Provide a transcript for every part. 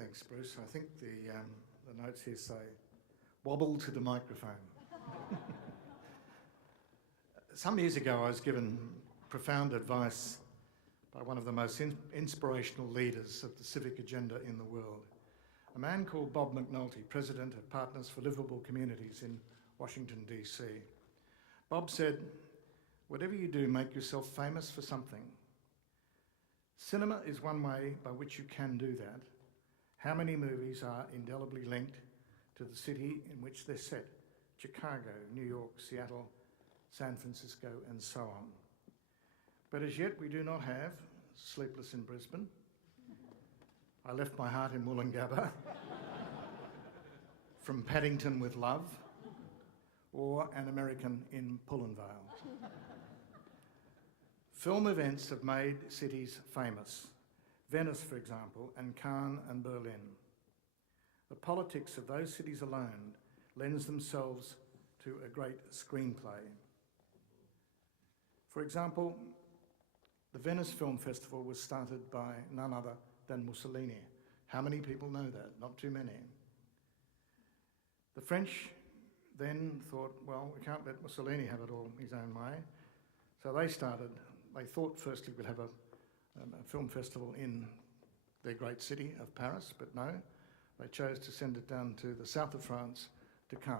Thanks, Bruce. I think the notes here say, wobble to the microphone. Some years ago, I was given profound advice by one of the most inspirational leaders of the civic agenda in the world, a man called Bob McNulty, President of Partners for Livable Communities in Washington, DC. Bob said, whatever you do, make yourself famous for something. Cinema is one way by which you can do that. How many movies are indelibly linked to the city in which they're set? Chicago, New York, Seattle, San Francisco, and so on. But as yet, we do not have Sleepless in Brisbane, I Left My Heart in Woolloongabba, From Paddington with Love, or An American in Pullenvale. Film events have made cities famous. Venice, for example, and Cannes and Berlin. The politics of those cities alone lends themselves to a great screenplay. For example, the Venice Film Festival was started by none other than Mussolini. How many people know that? Not too many. The French then thought, well, we can't let Mussolini have it all his own way. So they thought firstly we'd have a film festival in their great city of Paris, but no, they chose to send it down to the south of France, to Cannes.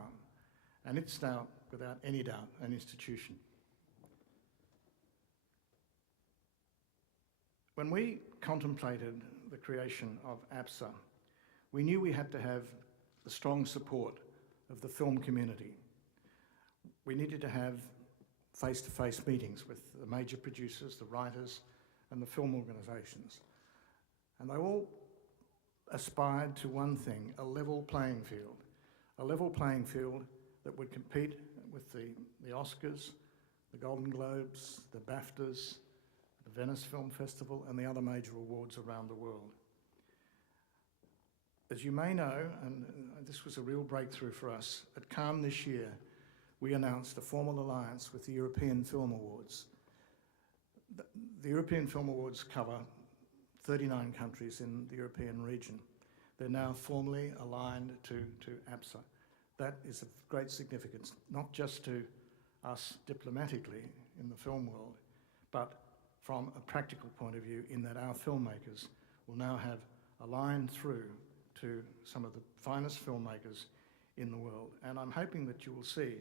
And it's now, without any doubt, an institution. When we contemplated the creation of APSA, we knew we had to have the strong support of the film community. We needed to have face-to-face meetings with the major producers, the writers, and the film organisations. And they all aspired to one thing, a level playing field. A level playing field that would compete with the Oscars, the Golden Globes, the BAFTAs, the Venice Film Festival, and the other major awards around the world. As you may know, and this was a real breakthrough for us, at Cannes this year, we announced a formal alliance with the European Film Awards. The European Film Awards cover 39 countries in the European region. They're now formally aligned to APSA. That is of great significance, not just to us diplomatically in the film world, but from a practical point of view, in that our filmmakers will now have a line through to some of the finest filmmakers in the world. And I'm hoping that you will see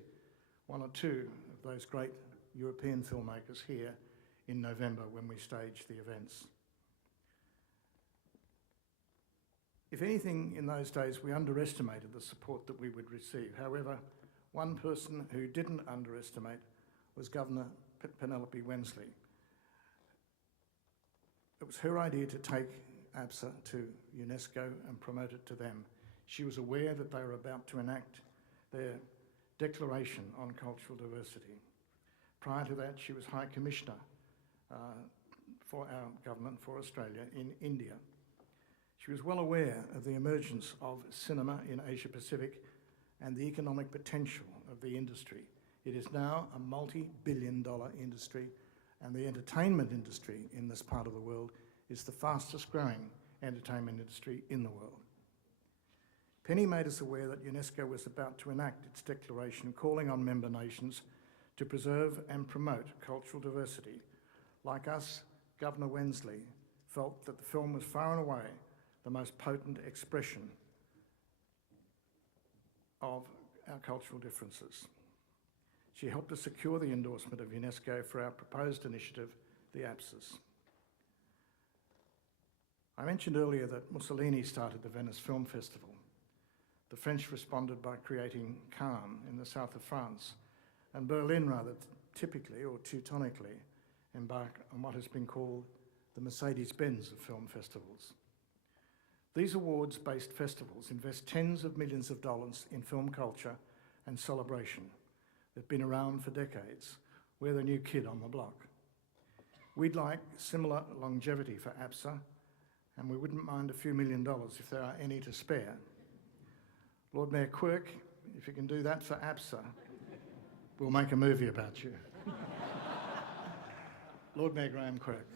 one or two of those great European filmmakers here in November when we stage the events. If anything, in those days, we underestimated the support that we would receive. However, one person who didn't underestimate was Governor Penelope Wensley. It was her idea to take APSA to UNESCO and promote it to them. She was aware that they were about to enact their Declaration on Cultural Diversity. Prior to that, she was High Commissioner for our government for Australia in India. She was well aware of the emergence of cinema in Asia Pacific and the economic potential of the industry. It is now a multi-billion-dollar industry, and the entertainment industry in this part of the world is the fastest growing entertainment industry in the world. Penny made us aware that UNESCO was about to enact its declaration calling on member nations to preserve and promote cultural diversity. Like us, Governor Wensley felt that the film was far and away the most potent expression of our cultural differences. She helped us secure the endorsement of UNESCO for our proposed initiative, the APSAs. I mentioned earlier that Mussolini started the Venice Film Festival. The French responded by creating Cannes in the south of France, and Berlin, rather typically or teutonically, embarked on what has been called the Mercedes-Benz of film festivals. These awards-based festivals invest tens of millions of dollars in film culture and celebration. They've been around for decades. We're the new kid on the block. We'd like similar longevity for APSA, and we wouldn't mind a few $1 million if there are any to spare. Lord Mayor Quirk, if you can do that for APSA, we'll make a movie about you. Lord Mayor Graham Quirk.